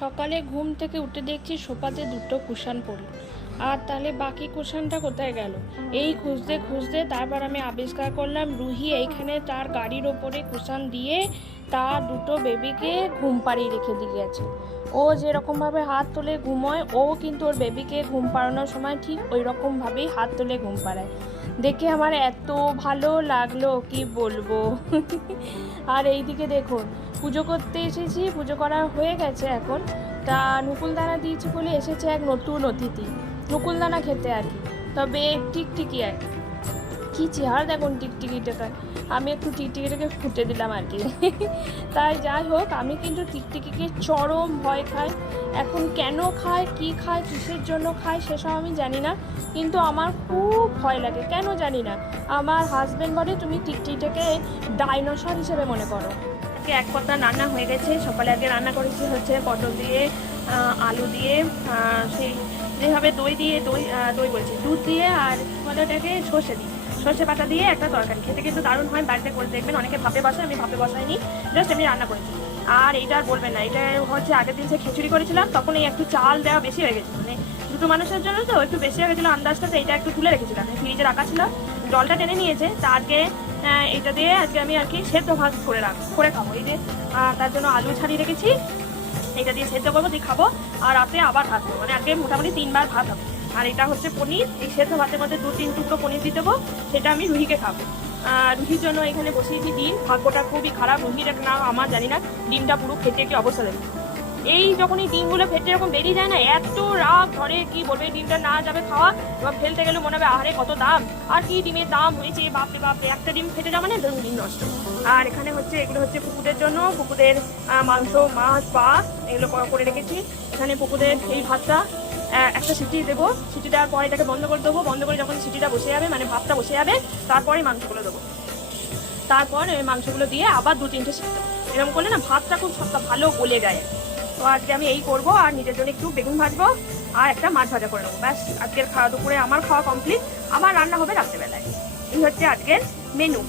সকালে ঘুম থেকে উঠে দেখছি সোফাতে দুটো কুশান পড়ল, আর তাহলে বাকি কুশানটা কোথায় গেল? এই খুঁজতে খুঁজতে তারপর আমি আবিষ্কার করলাম রুহি এইখানে তার গাড়ির ওপরে কুশান দিয়ে তার দুটো বেবিকে ঘুম পাড়িয়ে রেখে দিয়ে গেছে। ও যেরকমভাবে হাত তুলে ঘুমোয়, ও কিন্তু ওর বেবিকে ঘুম পাড়ানোর সময় ঠিক ওই রকমভাবেই হাত তুলে ঘুম পাড়ায়। দেখে আমার এত ভালো লাগলো কি বলবো। আর এইদিকে দেখুন, পুজো করতে এসেছি, পুজো করা হয়ে গেছে এখন। তা নুকুলদানা দিয়েছি বলে এসেছে এক নতুন অতিথি, নুকুলদানা খেতে আর কি। তবে টিকটিকি আর কি চেহারা দেখুন টিকটিকিটাকে, আমি একটু টিকটিকিটাকে ফুটে দিলাম আর কি। তাই যাই হোক, আমি কিন্তু টিকটিকিকে চরম ভয় খাই। এখন কেন খায়, কি খায়, কিসের জন্য খায় সেসব আমি জানি না, কিন্তু আমার খুব ভয় লাগে, কেন জানি না। আমার হাজব্যান্ড বলে তুমি টিকটিকিটাকে ডাইনোসর হিসেবে মনে করো। এক কথা রান্না হয়ে গেছে। সকালে আগে রান্না করেছি হচ্ছে পটল দিয়ে, আলু দিয়ে, সেই যেভাবে দই দিয়ে দই বলছি দুধ দিয়ে, আর ওটাকে সর্ষে পাতা দিয়ে একটা তরকারি। খেতে কিন্তু দারুণ হয়, বাড়িতে করে দেখবেন। অনেকে ভাপে বসায়, আমি ভাপে বসাইনি, জাস্ট আমি রান্না করেছি। আর এইটা আর বলবেন না, এটা হচ্ছে আগের দিন সে খিচুড়ি করেছিলাম, তখন এই একটু চাল দেওয়া বেশি হয়ে গেছে, মানে দুটো মানুষের জন্য তো একটু বেশি হয়ে গেছিলো আন্দাজটা। তো এইটা একটু তুলে রেখেছিলাম, ফ্রিজে রাখা ছিল, জলটা টেনে নিয়েছে। তা আজকে এটা দিয়ে আজকে আমি আর কি সেদ্ধ ভাত করে খাবো। এই যে তার জন্য আলু ছাড়িয়ে রেখেছি, এটা দিয়ে সেদ্ধ করবো, দিয়ে খাবো। আর রাতে আবার ভাত খাবো, মানে আজকে মোটামুটি 3বার ভাত হবে। আর এটা হচ্ছে পনির, এই সেদ্ধ ভাতের মধ্যে 2-3 টুকরো পনির দিয়ে দেবো, সেটা আমি রুহিকে খাবো। রুহির জন্য এখানে বসিয়েছি ডিম। ভাগ্যটা খুবই খারাপ, রুহির না আমার জানি না, ডিমটা পুরো ফেটে কি অবস্থা দেবে। এই যখন এই ডিমগুলো ফেটে এরকম বেরিয়ে যায় না, এত রাগ ধরে কি বলবে। ডিমটা না যাবে খাওয়া, এবার ফেলতে গেলে মনে হবে আহারে কত দাম, আর কি ডিমের দাম হয়েছে বাপরে বাপরে, একটা ডিম ফেটে যাবে না, ধরুন ডিম নষ্ট। আর এখানে হচ্ছে এগুলো হচ্ছে পুকুরের জন্য, পুকুরের মাংস, মাছ, পা এগুলো করে রেখেছি। এখানে পুকুরের এই ভাতটা একটা সিটি দেবো, সিটি দেওয়ার পরে এটাকে বন্ধ করে দেবো। বন্ধ করে যখন সিটিটা বসে যাবে, মানে ভাতটা বসে যাবে, তারপরে মাংসগুলো দেবো। তারপর এই মাংসগুলো দিয়ে আবার 2-3টে সিটি দেবো। এরকম করলে না ভাতটা খুব ভালো গলে যায়। তো আজকে আমি এই করবো, আর নিজের জন্য একটু বেগুন ভাজবো, আর একটা মাছ ভাজা করে নেবো, ব্যাস। আজকের দুপুরে আমার খাওয়া কমপ্লিট। আবার রান্না হবে রাত্রেবেলায়। এই হচ্ছে আজকের মেনু।